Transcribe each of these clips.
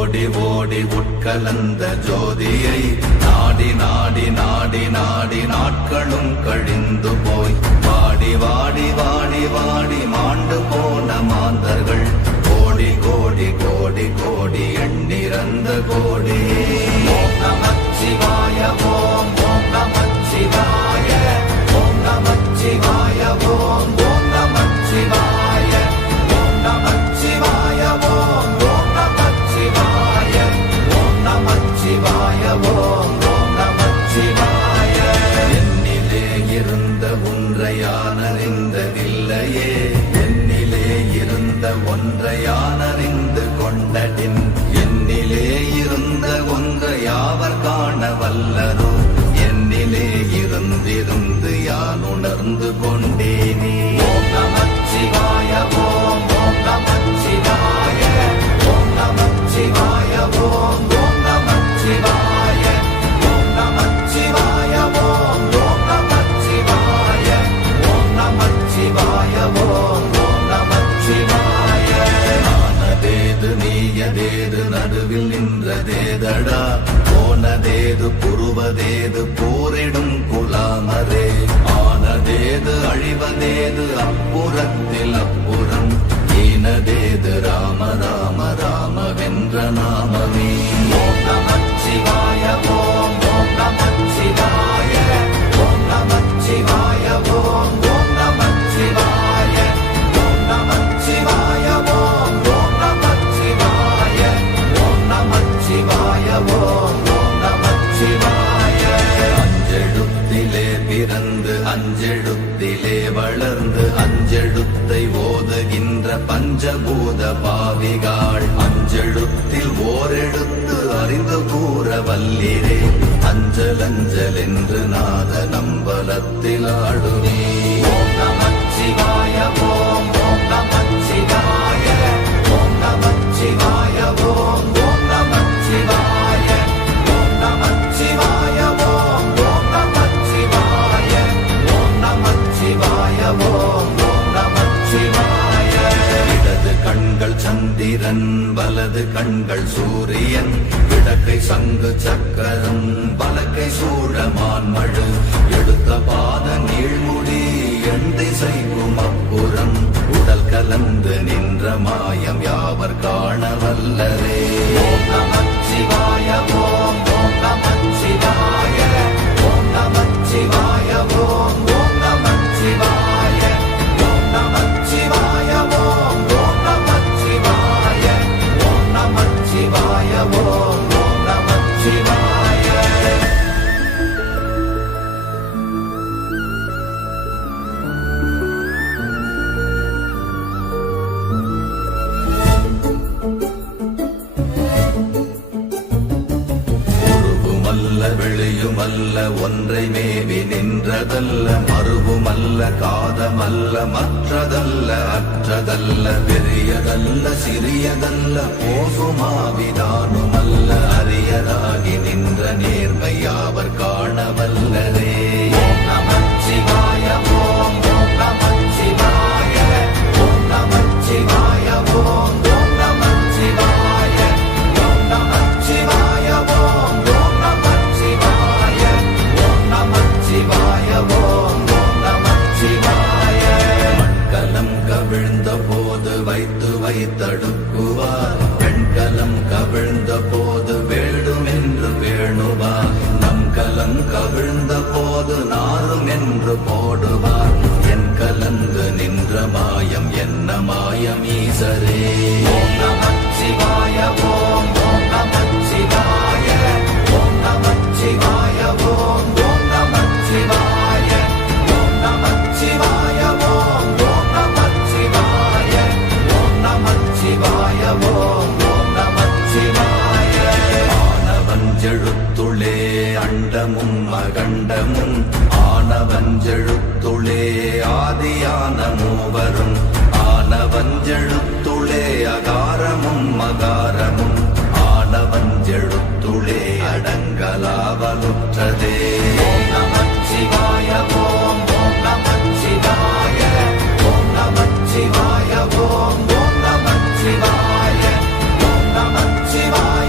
ஓடி ஓடி உட்கலந்த ஜோதியை நாடி நாடி நாடி நாடி நாட்களும் கழிந்து போய் வாடி வாடி வாடி வாடி மாண்டு போன மாந்தர்கள் கோடி கோடி கோடி கோடி எண்ணிறந்த கோடி. ஓம் நமச்சிவாய ஓம் ஓம் நமச்சிவாய ஓம் நமச்சிவாய ஓம் ஓம் நமச்சிவாய ஓம் நமச்சிவாய ஓம் ஓம் நமச்சிவாய ஓம் நமச்சிவாய ஓம் ஓம் நமச்சிவாய. என்னிலே இருந்த ஒன்றை யான் அறிந்ததில்லையே, என்னிலே இருந்த ஒன்றை யான் அறிந்து கொண்டடின், என்னிலே இருந்த ஒன்றை யாவர் காண வல்லரோ, என்னிலே இருந்திருந்து யான் உணர்ந்து கொண்டேனே. ஓம் நமச்சிவாய ஓம் ஓம் நமச்சிவாய ஓம் நமச்சிவாய ஓம் ஓம் நமச்சிவாய ஓம் நமச்சிவாய ஓம் ஓம் நமச்சிவாய ஓம் நமச்சிவாய ஓம் ஓம் நமச்சிவாய. ஆனதேது நீயதேது நடுவில் நின்றதேதடா, போனதேது புருவதேது போரிடும் குலாமரே, ஆனதேது அழிவதேது அப்புறத்தில் அப்புறம், ஈனதேது ராம ராம ராம வென்ற நாமமே. ஓம் நமச்சிவாய ஓம் ஓம் நமச்சிவாய ஓம் நமச்சிவாய ஓம் ஓம் நமச்சிவாய ஓம் நமச்சிவாய ஓம் ஓம் நமச்சிவாய ஓம் நமச்சிவாய ஓம் ஓம் நமச்சிவாய. அஞ்செழுத்திலே பிறந்து அஞ்செழுத்திலே வளர்ந்து அஞ்செழுத்தை ஓதுகின்ற பஞ்சபூத பாவிகாள், அஞ்செழுத்தில் ஓரெழுத்து அறிந்து கூற வல்லிரே, அஞ்சல் அஞ்சல் என்று நாத நம்பலத்தில் ஆடுவே. ஓம் நமச்சிவாய ஓம் ஓம் நமச்சிவாய ஓம் நமச்சிவாய ஓம் ஓம் நமச்சிவாய ஓம் நமச்சிவாய ஓம் ஓம் நமச்சிவாய ஓம் நமச்சிவாய ஓம் ஓம் நமச்சிவாய. இடது கண்கள் சந்திரன் வலது கண்கள் சூரியன், இடக்கை சங்கு சக்கரம் வலக்கை சூழமான் மழு, எடுத்த பாத நீழ்முடி எண் திசைக்கும் அப்புறம், உடல் கலந்து நின்ற மாயம் யாவர் காண வல்லரே. ஓம் நமச்சிவாய ஓம் ஓம் நமச்சிவாய ஓம் நமச்சிவாய ஓம் ஓம் நமச்சிவாய ஓம் நமச்சிவாய ஓம் ஓம் நமச்சிவாய ஓம் நமச்சிவாய ஓம் ஓம் நமச்சிவாய. வெளியுமல்ல ஒன்றை மேவி நின்றதல்ல, மறுவுமல்ல காதமல்ல மற்றதல்ல அற்றதல்ல, பெரியதல்ல சிறியதல்ல போகுமாவிதானுமல்ல, அரியதாகி நின்ற நேர்மை யாவர் காண வல்லரே. ஓம் நமச்சிவாய ஓம் ஓம் நமச்சிவாய ஓம் நமச்சிவாய ஓம் ஓம் நமச்சிவாய ஓம் நமச்சிவாய ஓம் ஓம் நமச்சிவாய ஓம் நமச்சிவாய ஓம் ஓம் நமச்சிவாய. மண்கலம் கவிழ்ந்த போது வைத்து வைத்தடுக்குவார், பெண்கலம் கவிழ்ந்த போது வேண்டும் என்று வேணுவார், நம் கலம் கவிழ்ந்த போது நாரும் என்று போடுவார், என் கலந்து நின்ற மாயம் என்ன மாயம் ஈசரே. ஓம் நமச்சிவாய ஓம் ஓம் நமச்சிவாய ஓம் நமச்சிவாய ஓம் ஓம் நமச்சிவாய ஓம் நமச்சிவாய ஓம் ஓம் நமச்சிவாய ஓம் நமச்சிவாய ஓம் ஓம் நமச்சிவாய. ஆனவஞ்செழுத்துளே அண்டமும் அகண்டமும், ஆனவஞ்செழுத்துளே ஆதியான மூவரும், ஆனவஞ்செழுத்துளே அகாரமும் மகாரமும், ஆனவஞ்செழுத்துளே அடங்கலாவலுற்றதே. ஓம் நமச்சிவாய ஓம் ஓம் நமச்சிவாய ஓம் நமச்சிவாய ஓம் ஓம் நமச்சிவாய ஓம் நமச்சிவாய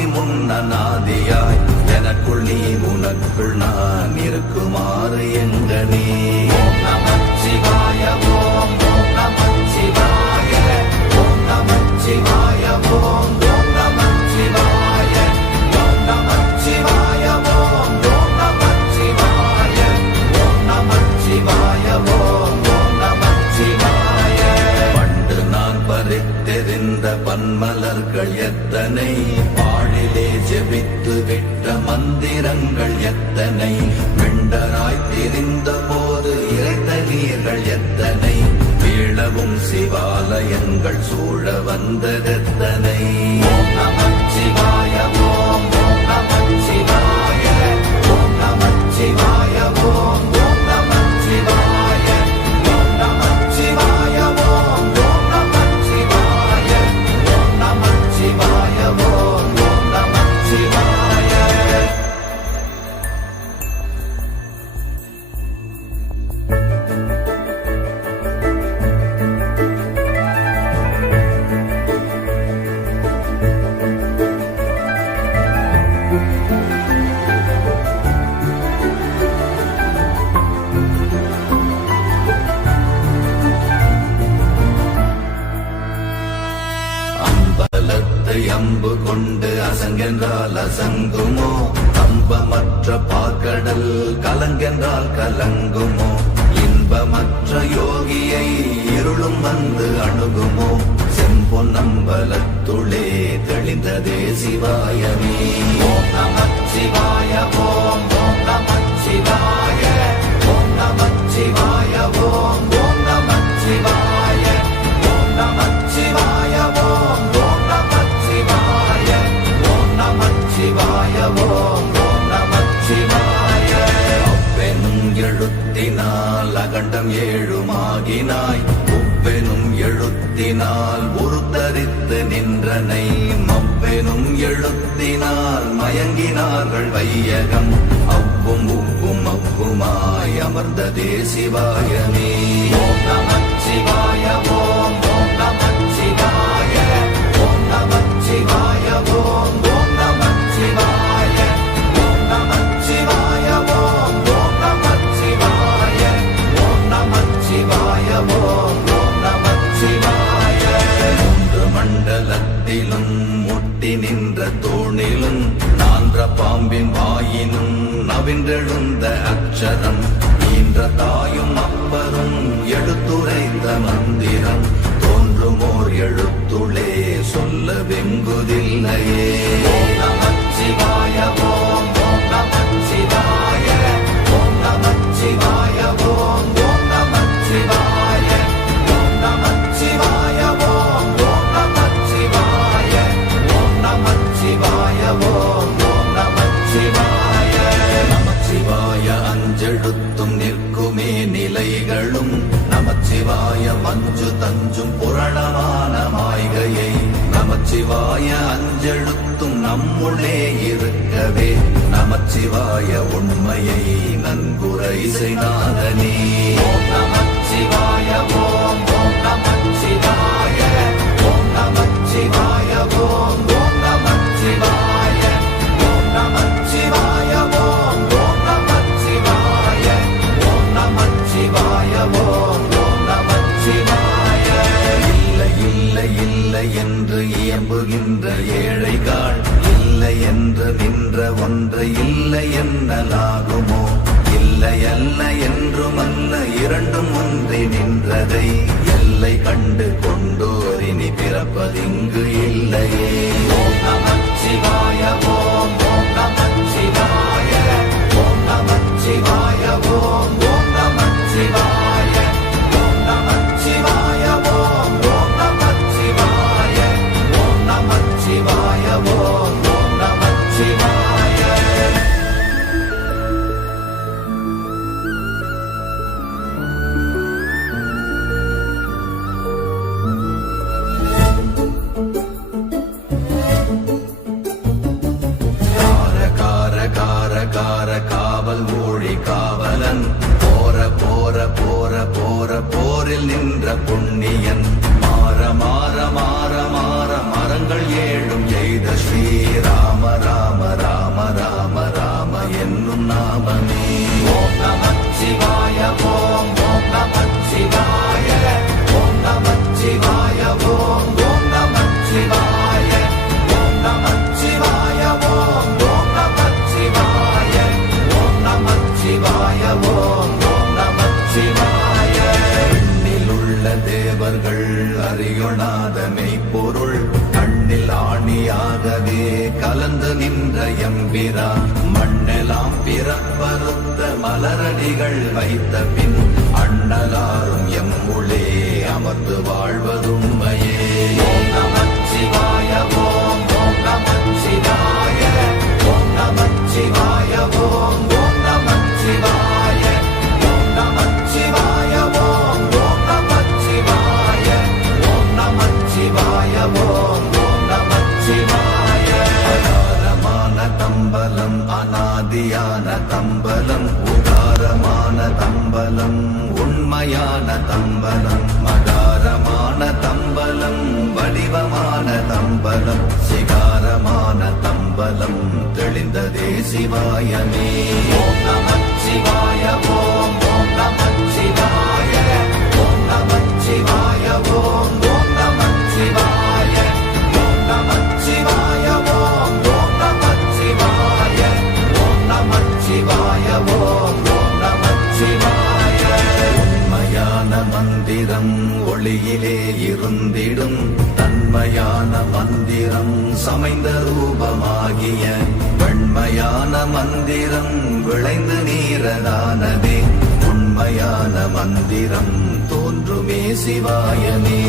ஆதி முன்னநாதியாய் எனக்குள் நீ உனக்குள் நான் இருக்குமாறு எங்க நீ ஓம் நமச்சிவாய ஓம் ஓம் நமச்சிவாய ஓம் நமச்சிவாய ஓம் ஓம் நமச்சிவாய ஓம் நமச்சிவாய ஓம் ஓம் நமச்சிவாய ஓம் நமச்சிவாய ஓம் ஓம் நமச்சிவாய பண்டு நான் பறித்தெறிந்த பன்மலர்கள் எத்தனை பாழிலே ஜெபித்து விட்ட மந்திரங்கள் எத்தனை வெண்டராய் தெரிந்த போது இறைத்த நீர்கள் எத்தனை வீழவும் சிவாலயங்கள் சூழ வந்ததெத்தனை ஓம் நமச்சிவாய ஓம் ஓம் நமச்சிவாய ஓம் நமச்சிவாய ஓம் ஓம் நமச்சிவாய ஓம் நமச்சிவாய ஓம் ஓம் நமச்சிவாய ஓம் நமச்சிவாய ஓம் ஓம் நமச்சிவாய அம்பலத்தை அம்பு கொண்டு அசங்கென்றால் அசங்குமோ கம்பமற்ற பாக்கடல் கலங்கென்றால் கலங்குமோ இன்பமற்ற யோகியை இருளும் வந்து அணுகுமோ செம்பொன்னம்பலத்துளே தெளிந்ததே சிவாயமே ஓம் நமச்சிவாய ஓம் ஓம் நமச்சிவாய ஓம் நமச்சிவாய ஓம் ஓம் நமச்சிவாய ஓம் நமச்சிவாய ஓம் ஓம் நமச்சிவாய ஓம் நமச்சிவாய ஓம் ஓம் நமச்சிவாய அவ்வெனும் எழுத்தினால் அகண்டம் ஏழுமாகினாய் உவ்வெனும் எழுத்தினால் உருத்தரித்து நின்றனை மவ்வெனும் எழுத்தினால் மயங்கினார்கள் வையகம் அவ்வும் உவ்வும் அவ்வுமாய் அமர்ந்ததே சிவாயமே ஓம் நமச்சிவாய ஓம் ஓம் நமச்சிவாய ஓம் நமச்சிவாய ஓம் ஓம் நமச்சிவாய ஓம் நமச்சிவாய ஓம் ஓம் நமச்சிவாய ஓம் நமச்சிவாய ஓம் ஓம் நமச்சிவாய மூன்று மண்டலத்திலும் முட்டி நின்ற தூணிலும் நான்ற பாம்பின் வாயினும் நவின்றெழுந்த அக்ஷரம் ஈன்ற தாயும் அப்பரும் எடுத்துரைத்த மந்திரம் தோன்றுமோர் எழுத்துளே சொல்ல வெங்குதில்லையே ஓம் நமச்சிவாய ஓம் ஓம் நமச்சிவாய ஓம் நமச்சிவாய ஓம் ஓம் நமச்சிவாய ஓம் நமச்சிவாய ஓம் ஓம் நமச்சிவாய ஓம் நமச்சிவாய ஓம் ஓம் நமச்சிவாய நமச்சிவாய அஞ்செழுத்தும் நிற்குமே நிலைகளும் நமச்சிவாய மஞ்சு தஞ்சும் புரணமான மாய்கையை நமச்சிவாய அஞ்செழுத்தும் நம்முள்ளே இருக்கவே நமச்சிவாய உண்மையை நன்குரை செய்தாதனே ஓம் நமச்சிவாய ஓம் ஓம் நமச்சிவாய ஓம் நமச்சிவாய ஓம் ஓம் நமச்சிவாய ஓம் நமச்சிவாய ஓம் ஓம் நமச்சிவாய ஓம் நமச்சிவாய ஓம் ஓம் நமச்சிவாய இல்லை இல்லை இல்லை என்று இயம்புகின்ற ஏழைகள் இல்லை என்று நின்ற ஒன்று இல்லை என்னலாகுமோ இல்லை அல்ல என்றுமல்ல இரண்டும் ஒன்றி நின்றதை எல்லை கண்டு கொண்டோரினி பிறப்பதிங்கு இல்லையே ஓம் நமச்சிவாய ஓம் ஓம் நமச்சிவாய ஓம் நமச்சிவாய ஓம் ஓம் நமச்சிவாய ஓம் நமச்சிவாய ஓம் ஓம் நமச்சிவாய ஓம் நமச்சிவாய ஓம் ஓம் நமச்சிவாய தேவர்கள் அறியொணாத மெய்ப்பொருள் கண்ணில் ஆணியாகவே கலந்து நின்ற எம்பிரா மண்ணெல்லாம் பிறப்பறுத்த மலரடிகள் வைத்த பின் அண்ணலாரும் எம்முளே அமர்ந்து வாழ்வதுண்மையே. ஓம் நமச்சிவாய ஓம் ஓம் நமச்சிவாய ஓம் நமச்சிவாய ஓம் ஓம் நமச்சிவாய ஓம் நமச்சிவாய ஓம் ஓம் நமச்சிவாய ஓம் நமச்சிவாய ஓம் ஓம் நமச்சிவாய. அகாரமான தம்பலம் அநாதியான தம்பலம் உகாரமான தம்பலம் உண்மையான தம்பலம் மகாரமான தம்பலம் வடிவமான தம்பலம் சிகாரமான தம்பலம் தெளிந்ததே சிவாயமே. ஓம் நமச்சிவாய ஓம் ஓம் நமச்சிவாய ஓம் நமச்சிவாய ஓம் ஓம் நமச்சிவாய ஓம் நமச்சிவாய ஓம் ஓம் நமச்சிவாய ஓம் நமச்சிவாய ஓம் ஓம் நமச்சிவாய. உண்மையான மந்திரம் ஒளியிலே இருந்திடும் தன்மையான மந்திரம் சமைந்த ரூபமாகிய வெண்மையான மந்திரம் விளைந்து நீரதானதே உண்மையான மந்திரம் தோன்றுமே சிவாயமே.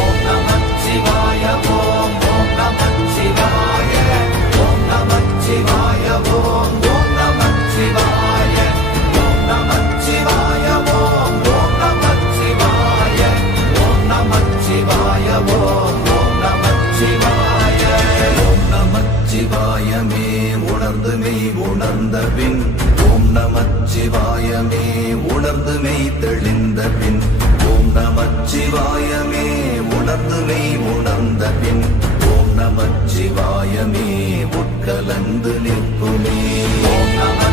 ஓம் நமச்சிவாய ஓம் ஓம் நமச்சிவாய ஓம் நமச்சிவாய ஓம் ஓம் நமச்சிவாய ஓம் நமச்சிவாய ஓம் ஓம் நமச்சிவாய ஓம் நமச்சிவாய ஓம் ஓம் நமச்சிவாய. ஓம் நமச்சிவாயமே உணர்ந்து மெய் உணர்ந்த பின் ஓம் நமச்சிவாயமே உணர்ந்து மெய் தெளிந்த பின் ஓம் நமச்சிவாயமே உணர்ந்து மெய் உணர்ந்த பின் ஓம் நமச்சிவாயமே உட்கலந்து நிற்குமே. ஓம் நம